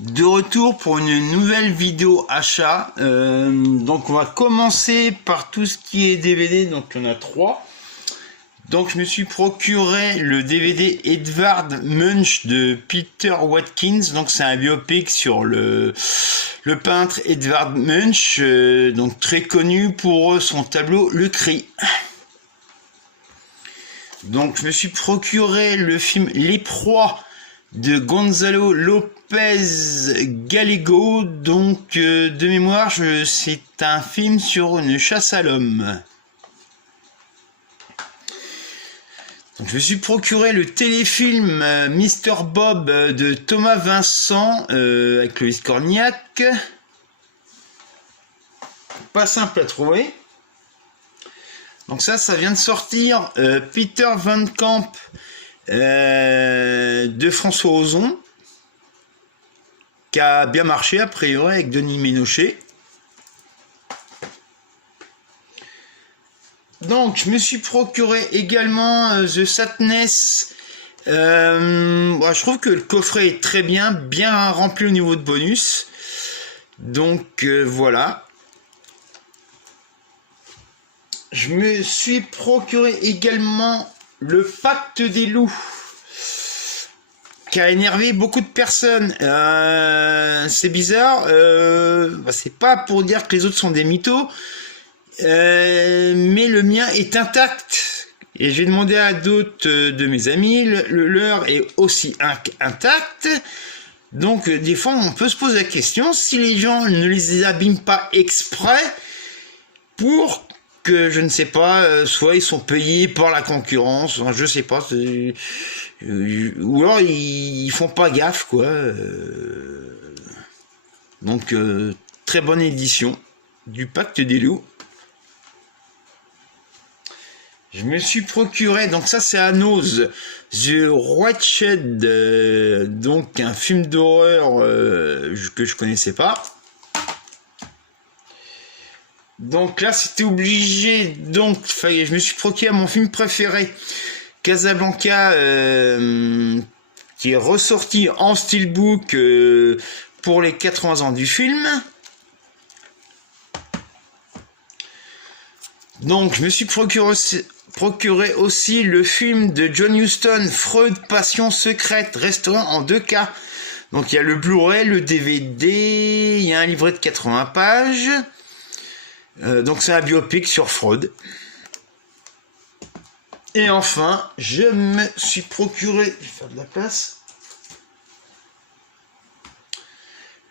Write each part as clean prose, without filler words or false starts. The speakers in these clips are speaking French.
De retour pour une nouvelle vidéo achat. Donc on va commencer par tout ce qui est DVD. Donc il y en a 3. Donc je me suis procuré le DVD Edvard Munch de Peter Watkins. Donc c'est un biopic sur le peintre Edvard Munch, donc très connu pour son tableau Le Cri. Donc je me suis procuré le film Les Proies de Gonzalo Lopez Gallego. Donc de mémoire, c'est un film sur une chasse à l'homme. Donc, je me suis procuré le téléfilm Mr. Bob de Thomas Vincent avec Loïs Cornillac. Pas simple à trouver. Donc ça vient de sortir. Peter Van Camp de François Ozon, qui a bien marché a priori avec Denis Ménochet. Donc je me suis procuré également The Sadness. Je trouve que le coffret est très bien rempli au niveau de bonus. Donc voilà. Je me suis procuré également le Pacte des loups, qui a énervé beaucoup de personnes. C'est bizarre. C'est pas pour dire que les autres sont des mythos, mais le mien est intact. Et j'ai demandé à d'autres de mes amis, leur est aussi intact. Donc des fois on peut se poser la question si les gens ne les abîment pas exprès pour que, je ne sais pas, soit ils sont payés par la concurrence, je sais pas, ou alors ils font pas gaffe, quoi. Donc très bonne édition du Pacte des loups. Je me suis procuré, donc ça c'est à Nose, The Wretched, donc un film d'horreur que je connaissais pas. Donc là c'était obligé, donc je me suis procuré mon film préféré, Casablanca, qui est ressorti en steelbook pour les 80 ans du film. Donc je me suis procuré aussi le film de John Huston, Freud, Passion secrète, restaurant en 2K. Donc il y a le Blu-ray, le DVD, il y a un livret de 80 pages. Donc c'est un biopic sur Freud. Et enfin, je me suis procuré, je vais faire de la place,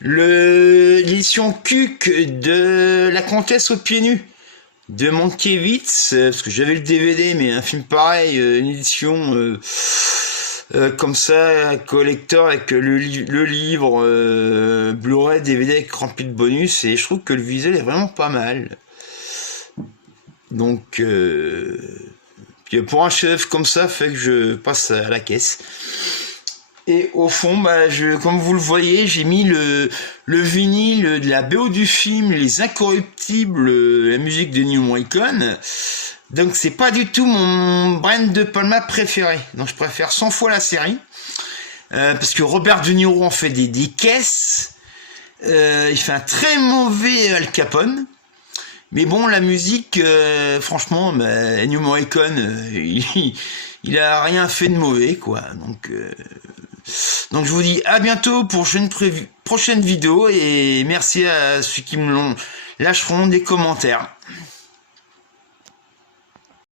l'édition Cuc de La Comtesse aux pieds nus de Mankiewicz, parce que j'avais le DVD, mais un film pareil, une édition comme ça, collector, avec le livre Blu-ray, DVD avec rempli de bonus, et je trouve que le visuel est vraiment pas mal. Donc pour un chef comme ça, fait que je passe à la caisse. Et au fond, comme vous le voyez, j'ai mis le vinyle de la BO du film Les Incorruptibles, la musique de Ennio Morricone. Donc c'est pas du tout mon Brian De Palma préféré. Donc je préfère 100 fois la série. Parce que Robert De Niro en fait des caisses. Il fait un très mauvais Al Capone. Mais bon, la musique, franchement, Ennio Morricone, il a rien fait de mauvais, quoi. Donc je vous dis à bientôt pour une prochaine vidéo, et merci à ceux qui me lâcheront des commentaires.